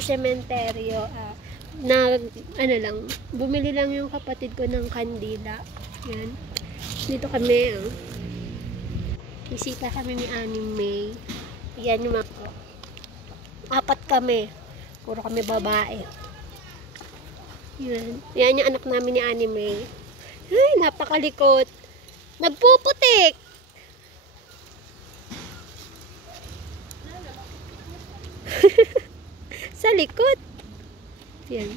sa sementeryo. Ano lang, bumili lang yung kapatid ko ng kandila. Yan. Dito kami, bisita kami ni Annie May. Yan yung ako. 4 kami. Puro kami babae. Yan. Yan yung anak namin ni Annie May. Ay, napakalikot. Nagpuputik. Sa likod. Yan.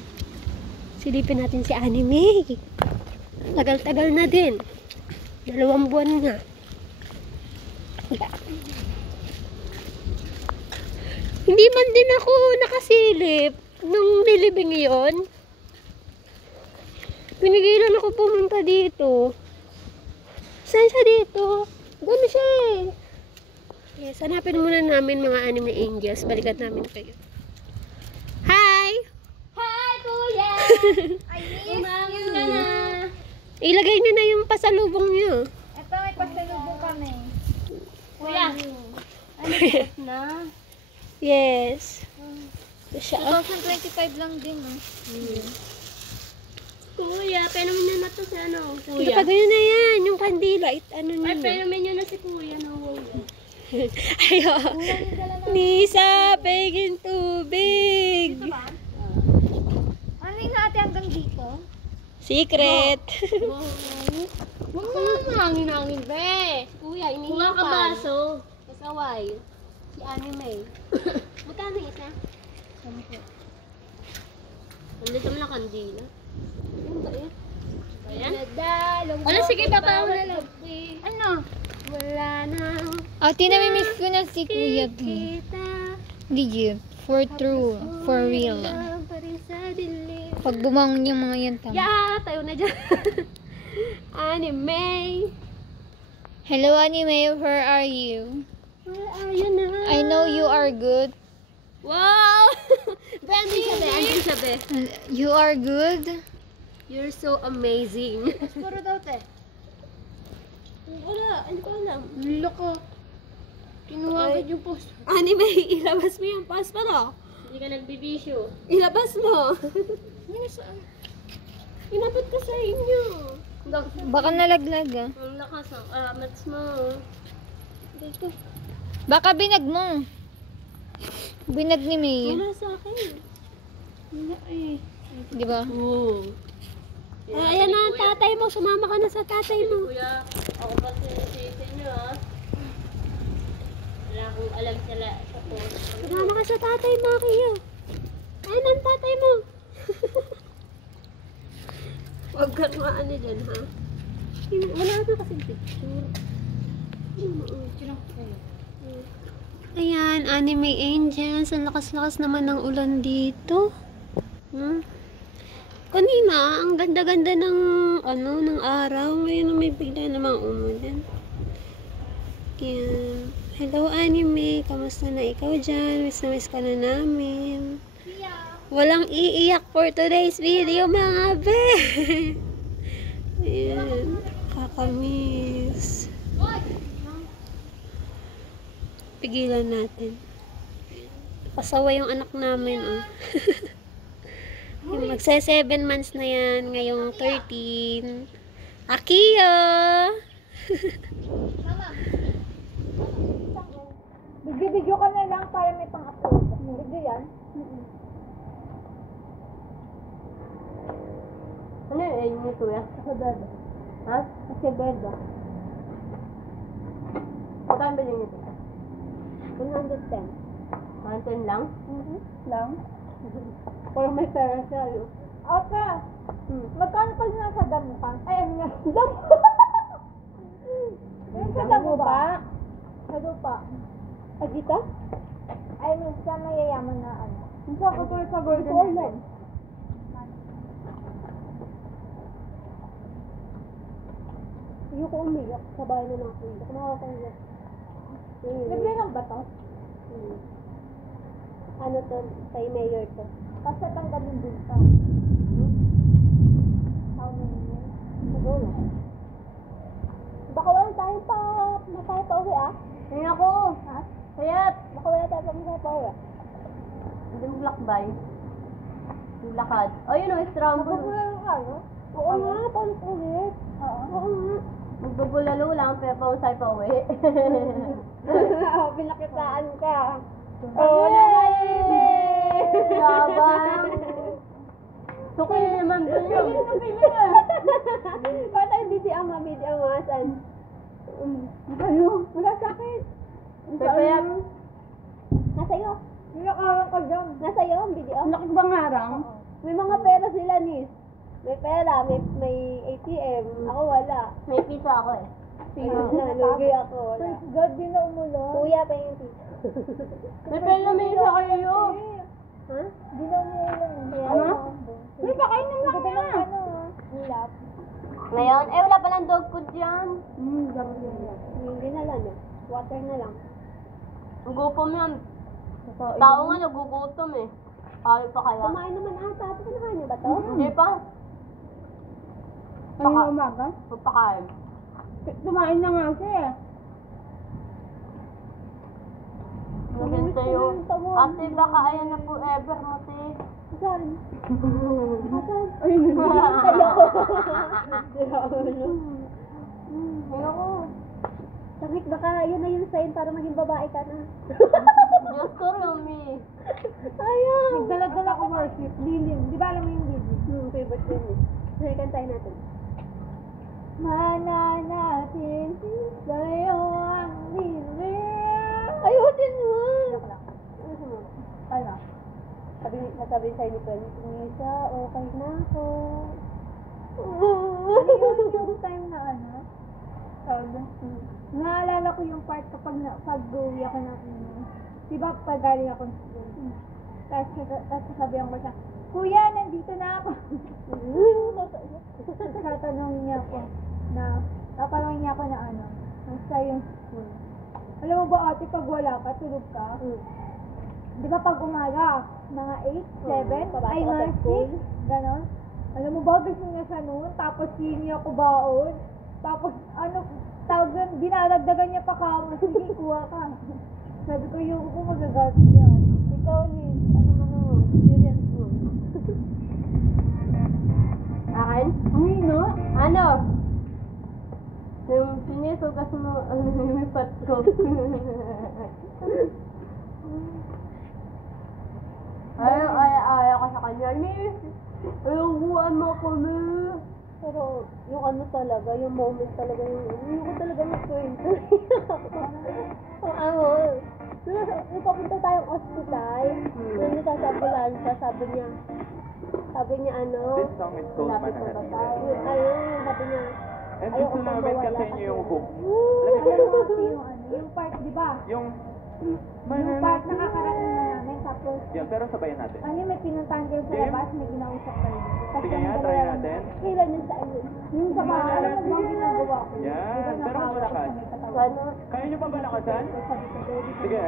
Silipin natin si Annie May. Tagal-tagal na din. 2 buwan na. Hindi man din ako nakasilip nung nilibing yon. Pinigilan ako pumunta dito. Saan siya dito? Gano'n siya eh. Yes, hanapin muna namin mga anime angels. Balikan namin kayo. Hi! Hi, Kuya! I miss you! Ilagay niyo na yung pasalubong niyo. Ito, may pasalubong kami. Kuya! Ano na? Yes. Ito siya. 2025 lang din. Kuya, penomen na to si ano, Ito kuya. pa ganyan na yan. Yung kandila. Ano Ay, niyo? penomen nyo na si kuya na wala. Ayo. Nisa, pegin tubig. Ano yung natin hanggang dito? Secret. Huwag mo nga hangin-hangin, be. Kuya, inihipan. Kuha ka baso. Kasaway. Si anime. Magkano isa? 10. Nandito mo na kandila. Ano ba eh? Ayan? Ano, sige, baba mo na lang. Ano? Wala na. Ate, namimiss ko na si Kuya P. Kita. Legit. For true. For real. Pa rin sa dilim. Pag bumangon yung mga yan, tama. Yeah, tayo na dyan. Anime. Hello, Anime. Where are you? Where are you now? I know you are good. Wow! Brandon sabi, andun sabi. You are good? You're so amazing. Puro daw, te. Wala, hindi ko alam. Loko. Kinuha agad yung post. Anime, ilabas mo yung pass pa no? Hindi ka nagbibisyo. Ilabas mo. Ano saan? Inabot ko sa inyo. Baka nalaglag ah. Ang lakas ang mats mo. Dito. Baka binag mo. Binag ni May. Wala sa akin. Wala eh. Di ba? Oo. Ayan na ang tatay mo. Sumama ka na sa tatay mo. Kuya, ako pa sinisisi nyo ah. Wala akong alam sila sa post. Sumama ka sa tatay mo, Kiyo. Ayan ang tatay mo. Huwag kang maano dyan, ha? Wala na kasing picture. Ayan, anime angels. Ang lakas-lakas naman ng ulan dito. Kanina, ang ganda-ganda ng ng araw. Ngayon may bigla namang umulan. Ayan. Hello, anime. Kamusta na ikaw dyan? Miss na miss ka na namin. Walang iiyak for today's video, mga be. Ayan. Kakamiss. Pigilan natin. Pasawa yung anak namin, oh. Yung magsa 7 months na yan, ngayong 13. Akiyo! Video ka na lang para may pang-upload. Video yan? Ano yun yung kuya? Kasabado. Ha? Kasabado. Magkano ba yung ito? 110. 110 lang? Lang? Pero may pera siya, yun. Okay. Magkano pag nasa damo ka? Ay, ano nga? Damo! Yung sa damo ba? Sa lupa. Agita? Ay, minsan mayayaman na ano. Minsan ko sa golden heaven. Ayoko umiyak. Sa bahay na natin. Baka makakaiyak. Libre lang ba to? Ano to? Kay mayor to. Kasi tanggalin din to. How many years? Siguro. Baka wala tayo pa uwi, ah. Ayun ako. Ha? Kaya, Baka wala tayo pa uwi. Hindi mo lakbay. Yung lakad. Oh, yun o, strambo. Magpapulalo ka, no? Oo nga, paulit-ulit. Oo nga. Magbubulalo lang, pero pausay pa uwi. Pinakitaan ka. Oo naman! Labang! Suki na naman dun yun. Ba't tayo BDM mga saan? Ano? Wala sakit. Kaya, Nasa iyo. Nakakarang ka dyan. Nasa iyo ang video. laki bang harang? May mga pera sila, Nis. May pera, may ATM. Ako wala. May pizza ako eh. Nalugi ako. Wala. God, di na umulo. Kuya pa yung pizza. May pera may isa kayo. Ha? Di na umulo. Ano? May pakainin lang na. Ano? Nilap. Ngayon, wala palang dog food dyan. Hindi na lang. Water na lang. Gupom yan. Tao nga nagugutom eh. Ayaw pa kaya? Kumain naman ata. Pinakain niyo ba to? Hindi pa. Ay, umaga? Magpakain. Kumain na nga siya. Nagin sa'yo. Ate, baka ayan na forever mo, te. Saan? Saan? Ayoko. Sakit, baka yun na yung sign para maging babae ka na. Diyos ko, Rumi. Ayaw! Nagdala-dala ko worship. Lilim. Di ba alam mo yung lilim? Favorite din eh. Sige, kantahin natin. Mana natin sa'yo ang lilim. Ayusin mo! Ayusin mo. Ano? Nasabi sa'yo ni Pwede, Nisa, okay na ako. Yung time na ano? Naalala ko yung part kapag pag-uwi ako ng diba pag galing ako ng school. Tapos sasabihan ko siya, Kuya, nandito na ako. Tatanungin niya ako na ano, nasa yung school. Alam mo ba ate, pag wala ka, tulog ka? Di ba pag umaga, mga 8, 7, ay mga 6, gano'n? Alam mo ba, gusto niya siya noon, tapos hingi ako baon. Tapos, ano, tawag doon, dinaragdagan niya pa kamo. Sige, kuha ka. Sabi ko, yung ko magagamit yan. Ikaw, Liz, experience mo. Akin? Ang hino? Ano? Yung sinisugas mo, may patro. Ayaw ka sa kanya. Miss, ayaw mo kami. Pero, yung ano talaga, yung moment talaga, yung ko talaga mag-kwento. Ang ano, nung papunta tayong hospital, nung sa ambulansya, sabi niya ano, This song is called lapit na ba Manhattan. tayo? Ayun, sabi niya, And ayaw gusto ko namin mawala kasi niyo yung hook. yung part, di ba? Yung... Yung part nakakarating na namin, tapos, Yan, pero sabayan natin. ano may pinuntahan kayo sa Game? labas, may ginausap kayo. Tapos Sige nga, yung try dalawa- natin. Kailan yung sa ano? Yung sa bahay, yung ginagawa ko. Yan, pero malakas. Ano? Kaya niyo pa ba lakasan? Sige.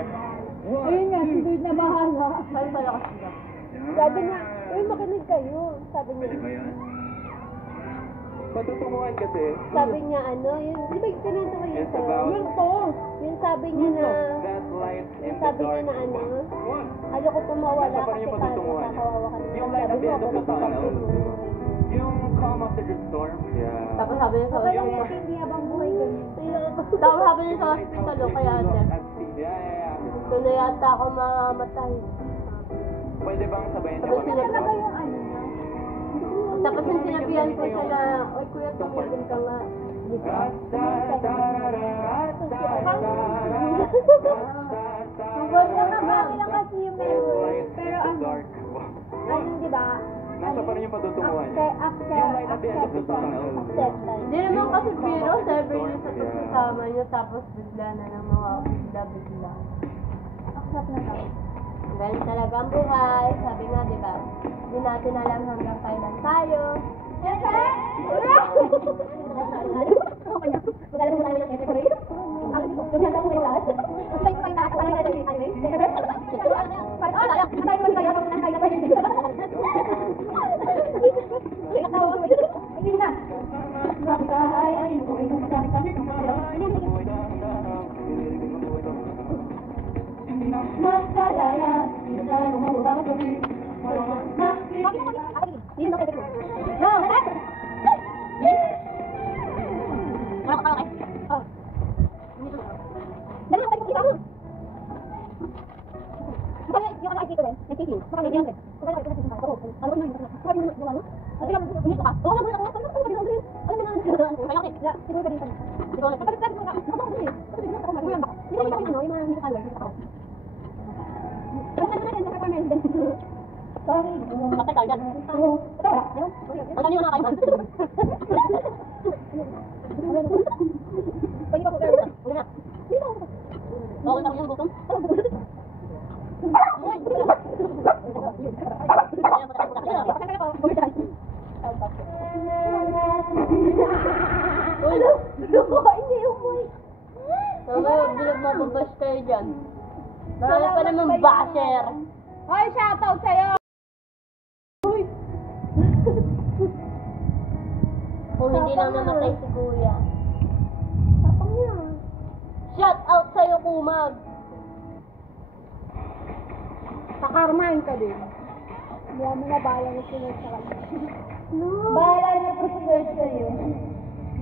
Ayun nga, si Dude na bahala. Saan pala kasi ba? Sabi niya, uy, makinig kayo. Sabi niya, Pwede ba yan? Patutunguhan kasi. sabi niya ano, yun, di ba kinento ko yun It's sa'yo? about... Yun to. Yung sabi niya na, That light in yung the sabi niya dark. na ano, What? ayoko pa mawala Nasa pa rin kasi yung paano patutunguhan niya. makakawawa ka naman. Yung light at the end of the tunnel. tunnel. Yung calm after the storm. Yeah. Tapos sabi niya sa Okay lang yan, hindi habang buhay ganyan. Tapos sabi niya sa hospital, o kaya ate. Yeah. Doon na yata ako mamamatay. Pwede bang sabayan niyo Tapos kami? Talaga sinabi, yung ano niya. tapos yung sinabihan ko siya na, oy kuya, tumigil ka nga. Di ba? Nakakami lang kasi yung memory. Pero ano, ano di ba? Nasa pa rin yung patutunguhan niya. Yung light at the end of the tunnel. Acceptance. Hindi naman kasi biro, sabi niya sa kasama niya, tapos bigla na lang bigla. Accept na tayo. Ganun talaga ang buhay. Sabi nga, di ba? Hindi natin alam hanggang kailan tayo. Yes, sir! Masaya, Mababash kayo dyan. Marami pa naman basher. Hoy, shoutout sa'yo! Kung hindi lang namatay si Kuya. Tapang niya. Shout out sa'yo, Kumag. Pakarmahin ka din. Hindi mo na bahala na sunod sa kanya. No. Bahala na po sunod sa'yo.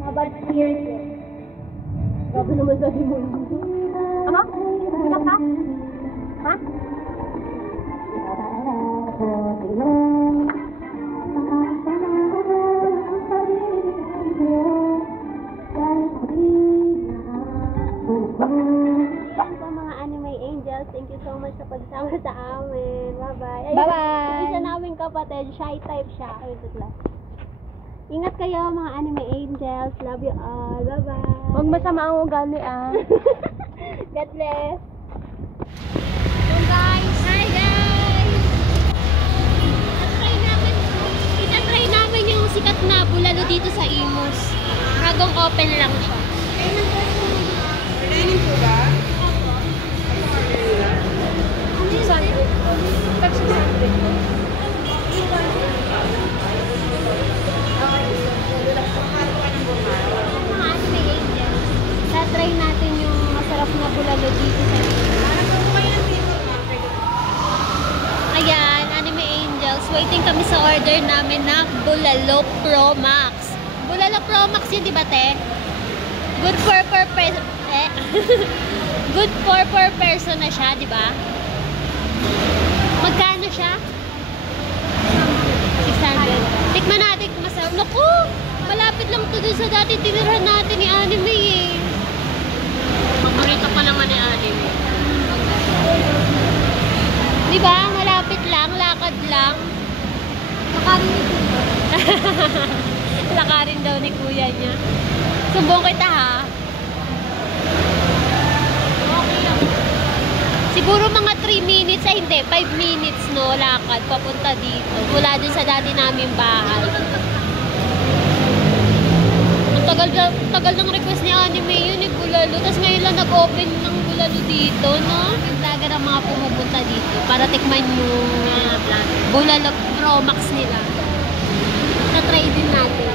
Mabad spirit eh. Grabe naman sa mo. Ano? Sikat ka? Ha? Yan po mga anime angels. Thank you so much sa pagsama sa amin. Bye-bye. Ayun, Bye-bye. Isa naming kapatid. Shy type siya. Ayun, tutla. Ingat kayo mga anime angels. Love you all. Bye-bye. Huwag masama ang ugali ah. God bless. So guys, hi guys! Itatry namin yung sikat na bulalo dito sa Imus. Bagong open lang siya. Raining po ba? Sandwich. Touch the sandwich. Mga anime angels. Tatry natin yung masarap na bulalo dito sa Imus. Ayan, anime angels. Waiting kami sa order namin na Bulalo Pro Max. Bulalo Pro Max yun, di ba, te? Good for per person. Good for per person na siya, di ba? Magkano siya? 600. Tikman natin kung masarap. Naku! Malapit lang to dun sa dati tinirahan natin ni Anime eh. Paborito pa naman ni Anime. Di ba? Malapit lang, lakad lang. Lakarin daw ni kuya niya. Sumbong kita ha. Okay lang. Siguro mga 3 minutes, ay hindi, 5 minutes no, lakad papunta dito. Mula dun sa dati namin bahay. Ang tagal ng request ni Anime yun, eh, bulalo. Tapos ngayon lang nag-open ng bulalo dito, no? Yung talaga ng mga pumupunta dito para tikman yung bulalo Pro Max nila. Na-try din natin.